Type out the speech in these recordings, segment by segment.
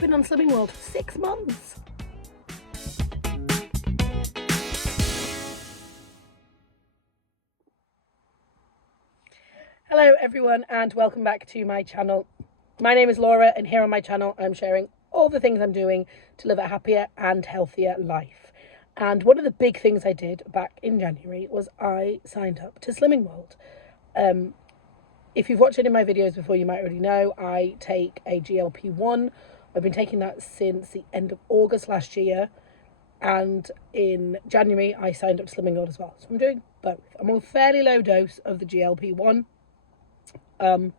been on Slimming World for 6 months. Hello everyone and welcome back to my channel. My name is Laura and here on my channel I'm sharing all the things I'm doing to live a happier and healthier life. And one of the big things I did back in January was I signed up to Slimming World. If you've watched any of my videos before, you might already know I take a GLP-1. I've been taking that since the end of August last year. And in January, I signed up to Slimming World as well. So I'm doing both. I'm on a fairly low dose of the GLP-1. But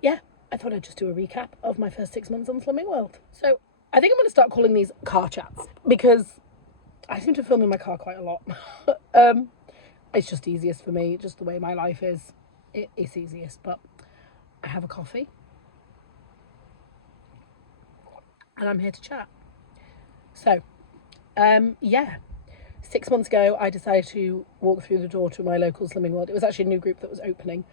yeah, I thought I'd just do a recap of my first 6 months on Slimming World. So I think I'm going to start calling these car chats because I seem to film in my car quite a lot. It's just easiest for me, just the way my life is. It's easiest, but I have a coffee and I'm here to chat. So, yeah, 6 months ago, I decided to walk through the door to my local Slimming World. It was actually a new group that was opening.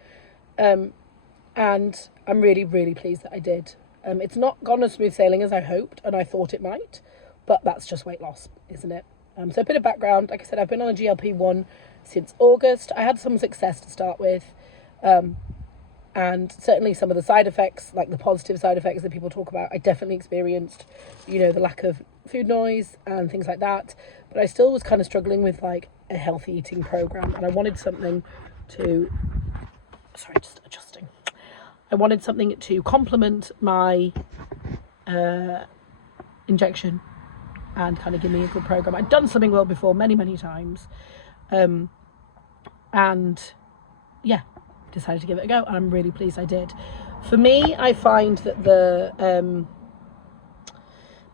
And I'm really, really pleased that I did. It's not gone as smooth sailing as I hoped and I thought it might, but that's just weight loss, isn't it? So a bit of background, like I said, I've been on a GLP-1 since August. I had some success to start with. And certainly some of the side effects, like the positive side effects that people talk about, I definitely experienced, you know, the lack of food noise and things like that. But I still was kind of struggling with like a healthy eating program, and I wanted something to, sorry, just adjusting. I wanted something to complement my injection and kind of give me a good program. I'd done Slimming World before many, many times. And yeah, decided to give it a go, and I'm really pleased I did. For me, I find that the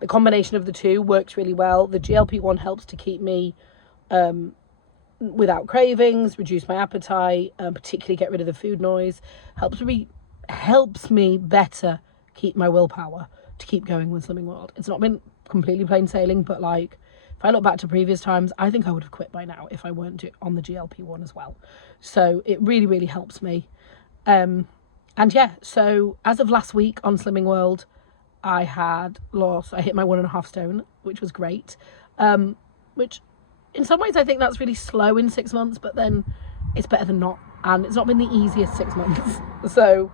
combination of the two works really well. The GLP-1 helps to keep me without cravings, reduce my appetite, particularly get rid of the food noise, helps me better keep my willpower to keep going with Slimming World. It's not been completely plain sailing, but like if I look back to previous times, I think I would have quit by now if I weren't on the GLP-1 as well. So it really, really helps me. And yeah, so as of last week on Slimming World, I hit my 1.5 stone, which was great. Which in some ways I think that's really slow in 6 months, but then it's better than not. And it's not been the easiest 6 months. So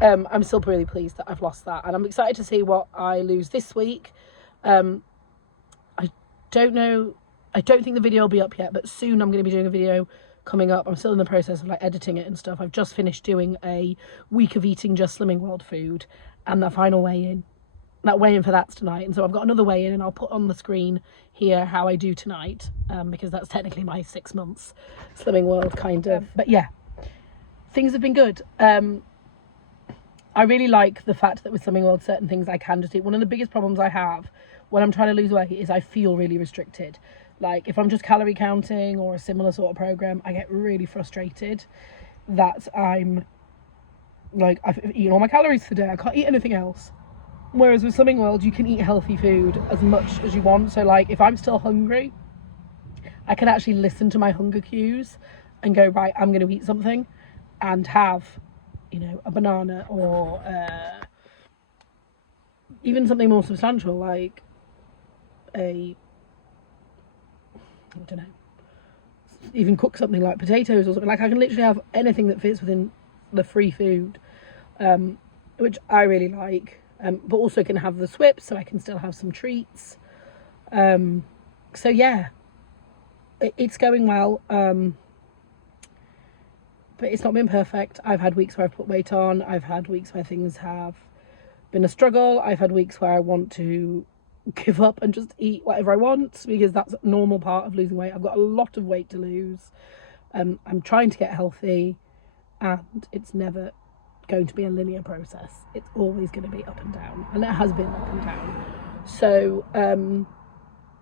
I'm still really pleased that I've lost that. And I'm excited to see what I lose this week. I don't think the video will be up yet, but soon I'm going to be doing a video coming up. I'm still in the process of like editing it and stuff. I've just finished doing a week of eating just Slimming World food, and the final weigh-in. That weigh-in for that's tonight, and so I've got another weigh-in, and I'll put on the screen here how I do tonight, because that's technically my 6 months Slimming World kind of. But yeah, things have been good. I really like the fact that with Slimming World, certain things I can just eat. One of the biggest problems I have when I'm trying to lose weight is I feel really restricted. Like if I'm just calorie counting or a similar sort of program, I get really frustrated that I'm like, I've eaten all my calories today, I can't eat anything else. Whereas with Slimming World, you can eat healthy food as much as you want. So like if I'm still hungry, I can actually listen to my hunger cues and go, right, I'm going to eat something, and have, you know, a banana or even something more substantial like I don't know, even cook something like potatoes or something. Like I can literally have anything that fits within the free food, which I really like, but also can have the SWIP, so I can still have some treats. So yeah, it's going well, but it's not been perfect. I've had weeks where I've put weight on. I've had weeks where things have been a struggle. I've had weeks where I want to give up and just eat whatever I want, because that's a normal part of losing weight. I've got a lot of weight to lose. I'm trying to get healthy, and it's never going to be a linear process. It's always going to be up and down, and it has been up and down. So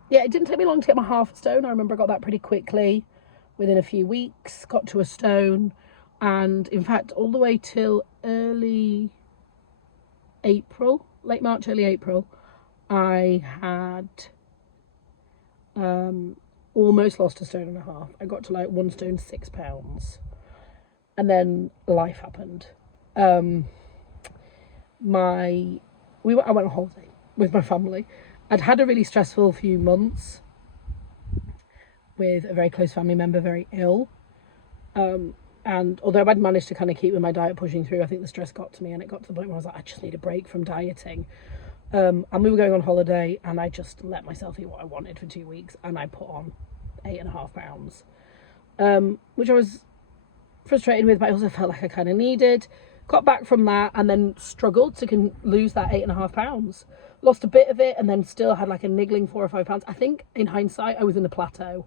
yeah, it didn't take me long to get my 1/2 stone. I remember I got that pretty quickly, within a few weeks, got to a stone, and in fact all the way till early April, late March, early April, I had almost lost 1.5 stone. I got to like 1 stone 6 pounds, and then life happened. I went on holiday, with my family. I'd had a really stressful few months with a very close family member very ill. And although I'd managed to kind of keep with my diet pushing through, I think the stress got to me, and it got to the point where I was like, I just need a break from dieting. And we were going on holiday, and I just let myself eat what I wanted for 2 weeks, and I put on 8.5 pounds, which I was frustrated with, but I also felt like I kind of needed. Got back from that, and then struggled to lose that 8.5 pounds. Lost a bit of it, and then still had like a niggling 4 or 5 pounds. I think in hindsight, I was in a plateau.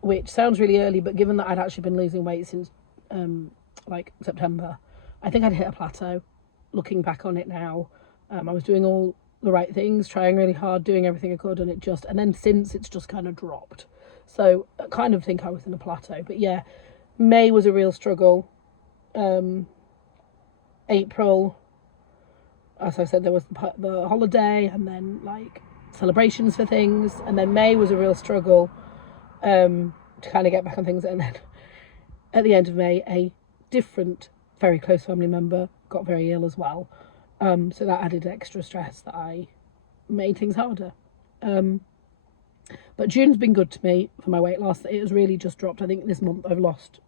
Which sounds really early, but given that I'd actually been losing weight since like September, I think I'd hit a plateau. Looking back on it now, I was doing all the right things, trying really hard, doing everything I could, and then since it's just kind of dropped. So I kind of think I was in a plateau. But yeah, May was a real struggle. April, as I said, there was the holiday, and then like celebrations for things, and then May was a real struggle. To kind of get back on things, and then at the end of May, a different very close family member got very ill as well, so that added extra stress that I made things harder. But June's been good to me for my weight loss. It has really just dropped. I think this month I've lost,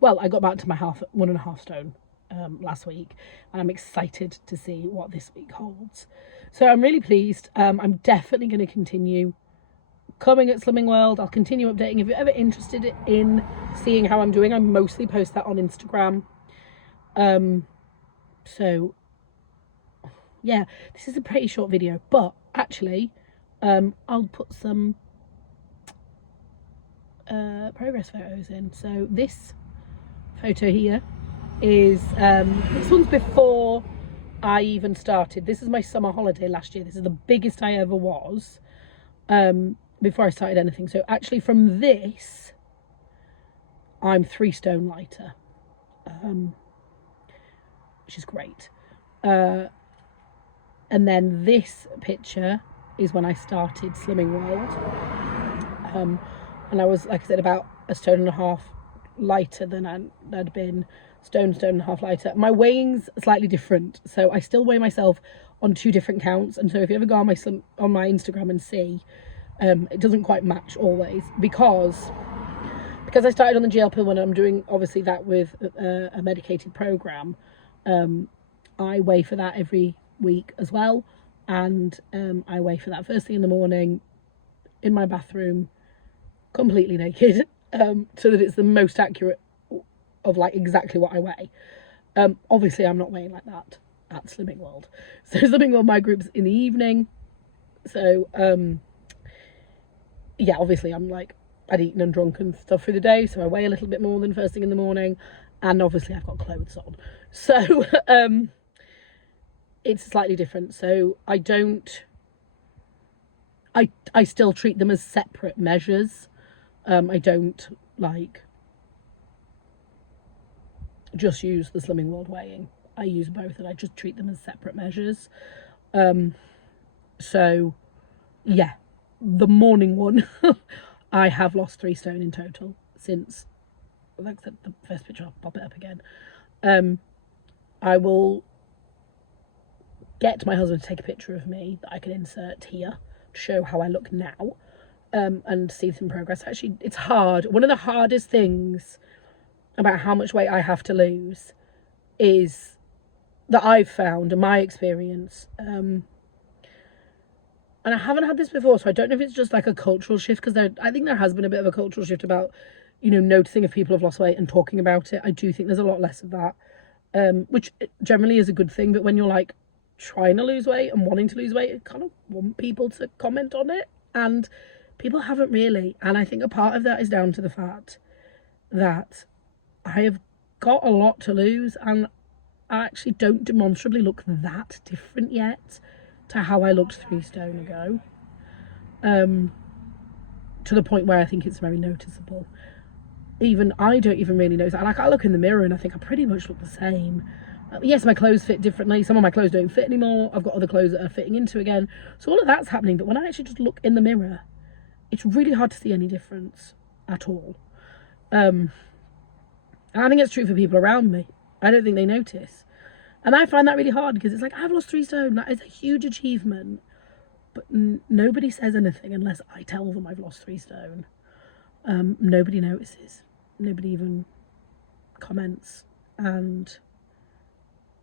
well, I got back to my 1.5 stone last week, and I'm excited to see what this week holds. So I'm really pleased. I'm definitely going to continue coming at Slimming World. I'll continue updating. If you're ever interested in seeing how I'm doing, I mostly post that on Instagram. So yeah, this is a pretty short video, but actually I'll put some progress photos in. So this photo here is this one's before I even started. This is my summer holiday last year. This is the biggest I ever was before I started anything. So actually from this, I'm 3 stone lighter, which is great. And then this picture is when I started Slimming World. And I was, like I said, about 1.5 stone lighter than I'd been. Stone and a half lighter. My weighing's slightly different, so I still weigh myself on 2 different counts. And so if you ever go on my Instagram and see, it doesn't quite match always, because I started on the GLP-1 and I'm doing obviously that with a medicated program. I weigh for that every week as well, and I weigh for that first thing in the morning in my bathroom, completely naked, so that it's the most accurate of like exactly what I weigh. Obviously I'm not weighing like that at Slimming World. So Slimming World, my group's in the evening. So yeah, obviously I'd eaten and drunk and stuff through the day, so I weigh a little bit more than first thing in the morning, and obviously I've got clothes on. So it's slightly different. So I still treat them as separate measures. I don't just use the Slimming World weighing. I use both, and I just treat them as separate measures. So yeah, the morning one, I have lost 3 stone in total since, like I said, the first picture. I'll pop it up again. I will get my husband to take a picture of me that I can insert here to show how I look now, and see some progress. Actually, it's hard. One of the hardest things about how much weight I have to lose is that I've found in my experience, and I haven't had this before, so I don't know if it's just like a cultural shift, because I think there has been a bit of a cultural shift about, noticing if people have lost weight and talking about it. I do think there's a lot less of that, which generally is a good thing, but when you're like trying to lose weight and wanting to lose weight, you kind of want people to comment on it, and people haven't really. And I think a part of that is down to the fact that I have got a lot to lose, and I actually don't demonstrably look that different yet to how I looked 3 stone ago, to the point where I think it's very noticeable. Even I don't even really notice. I look in the mirror and I think I pretty much look the same. Yes, my clothes fit differently. Some of my clothes don't fit anymore. I've got other clothes that are fitting into again. So all of that's happening. But when I actually just look in the mirror, it's really hard to see any difference at all. And I think it's true for people around me. I don't think they notice. And I find that really hard because it's like, I've lost 3 stone. That is a huge achievement. But nobody says anything unless I tell them I've lost 3 stone. Nobody notices. Nobody even comments. And,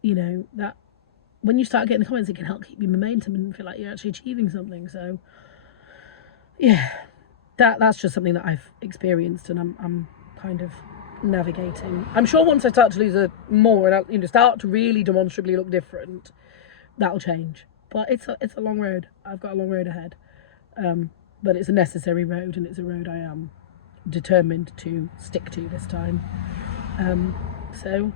you know, that when you start getting the comments, it can help keep your momentum and feel like you're actually achieving something. So, yeah, that's just something that I've experienced, and I'm kind of navigating. I'm sure once I start to lose more and I start to really demonstrably look different, that'll change. But it's a long road. I've got a long road ahead, but it's a necessary road, and it's a road I am determined to stick to this time. So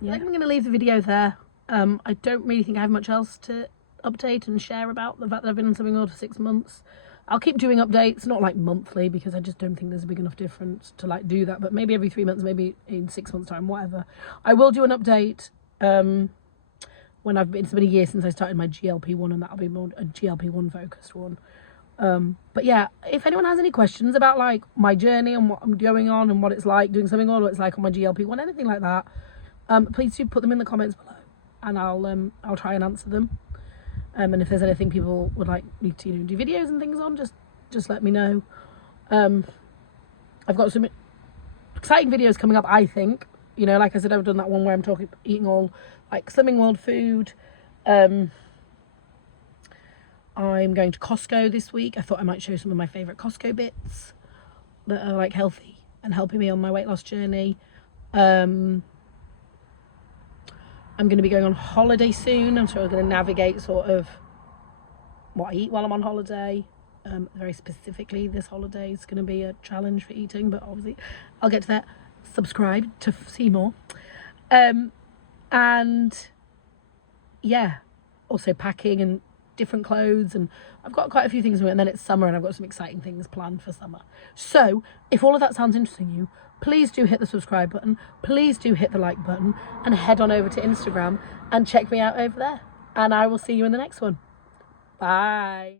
yeah, I think I'm going to leave the video there. I don't really think I have much else to update and share about the fact that I've been on Slimming World for 6 months. I'll keep doing updates, not like monthly, because I just don't think there's a big enough difference to like do that, but maybe every 3 months, maybe in 6 months time, whatever. I will do an update when it's been a year since I started my GLP-1, and that'll be more a GLP-1 focused one. But yeah, if anyone has any questions about like my journey and what I'm going on and what it's like doing Slimming World, what it's like on my GLP-1, anything like that, please do put them in the comments below, and I'll try and answer them. And if there's anything people would like me to do videos and things on, just let me know. I've got some exciting videos coming up, I think. You know, like I said, I've done that one where I'm eating all like Slimming World food. I'm going to Costco this week. I thought I might show some of my favourite Costco bits that are like healthy and helping me on my weight loss journey. I'm going to be going on holiday soon. I'm sure I'm going to navigate sort of what I eat while I'm on holiday. Very specifically, this holiday is going to be a challenge for eating, but obviously I'll get to that. Subscribe to see more. And yeah, also packing and different clothes, and I've got quite a few things, and then it's summer and I've got some exciting things planned for summer. So if all of that sounds interesting to you, please do hit the subscribe button, please do hit the like button, and head on over to Instagram and check me out over there. And I will see you in the next one. Bye.